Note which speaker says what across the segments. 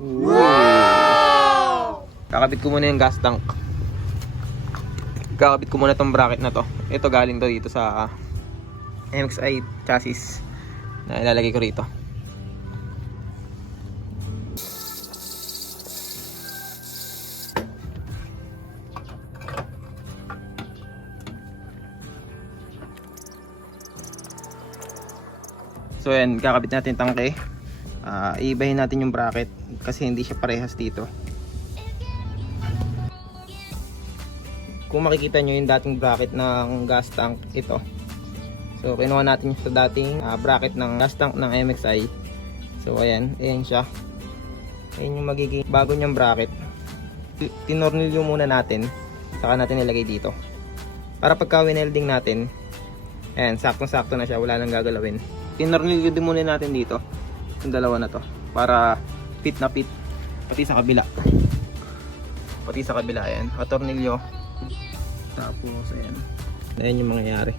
Speaker 1: Wow! Kakabit ko muna yung gas tank. Kakabit ko muna tong bracket na to. Ito galing to dito sa MXI chassis na ilalagay ko rito. So yan, kakabit natin tangke. Ah, iibahin natin yung bracket kasi hindi siya parehas dito. Kung makikita nyo yung dating bracket ng gas tank, ito. So kinuha natin yung sa dating ah, bracket ng gas tank ng MXI. So ayan, ayan siya. Ayan yung magiging bago niyang bracket. Ti- Tinornilyo muna natin, saka natin ilagay dito. Para pagka winelding natin, ayan, saktong-sakto na siya, wala nang gagalawin. Tinornilyo din muna natin dito, yung dalawa na to, para fit na fit, pati sa kabila. Pati sa kabila, ayan, katornilyo. Tapos, ayan. Ayan yung mangyayari.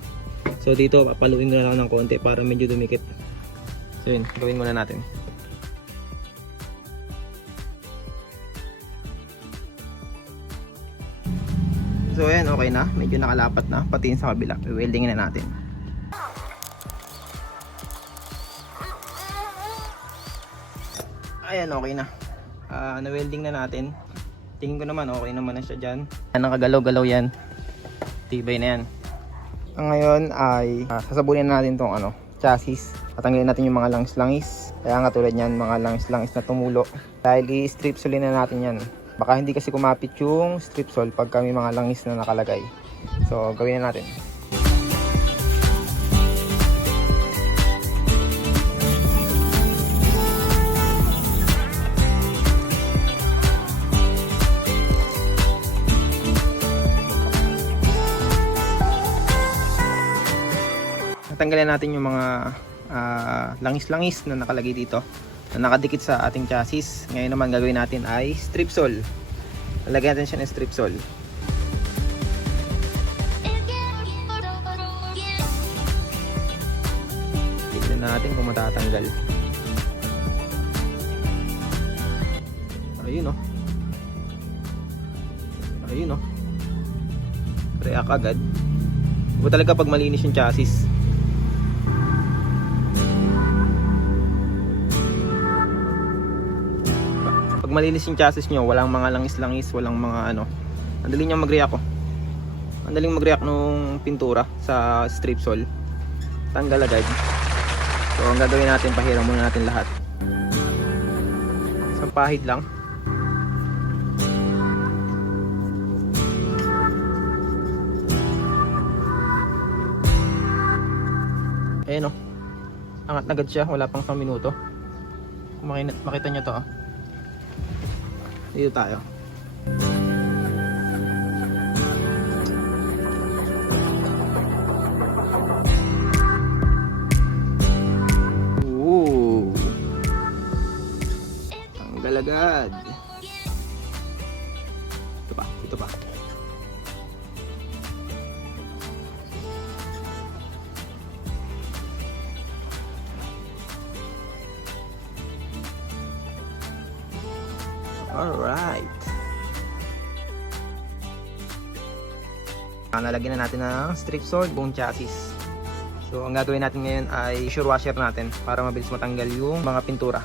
Speaker 1: So dito, papaluin ko na lang ng konti para medyo dumikit. So yun, gawin muna natin. So ayan, okay na. Medyo nakalapat na. Pati sa kabila. Welding na natin. Ayan, okay na. Ah, na-welding na natin. Tingin ko naman, okay naman na siya dyan. Nakagalaw-galaw yan. Tibay na yan. Ang ngayon ay ah, sasabunin na natin tong ano, chassis. Tatanggalin natin yung mga langis-langis. Kaya nga tulad yan, mga langis-langis na tumulo. Dahil i-strip solin na natin yan. Baka hindi kasi kumapit yung strip sol pag may mga langis na nakalagay. So, gawin na natin. Natanggalin natin yung mga ah, langis-langis na nakalagay dito na nakadikit sa ating chassis. Ngayon naman gagawin natin ay strip sol. Lalagyan natin siya ng strip sol. Tignan natin kung matatanggal. Ayun oh. Ayun oh. React agad. Iba talaga pag malinis yung chassis. Malinis yung chassis nyo, walang mga langis-langis, walang mga ano. Ang dali nyo mag-react oh. Ang mag-react nung pintura sa strip sol. Tanggal agad. So ang gagawin natin, pahiram muna natin lahat. Isang pahid lang. Ayan oh. Angat agad siya, wala pang isang minuto. Kung makina- makita nyo to oh. Dito tayo. Ooh. Tanggal agad. Ito pa, ito pa. Alright. Ah, Nalagyan na natin ng strip sword buong chassis. So ang gagawin natin ngayon ay sure washer natin para mabilis matanggal yung mga pintura.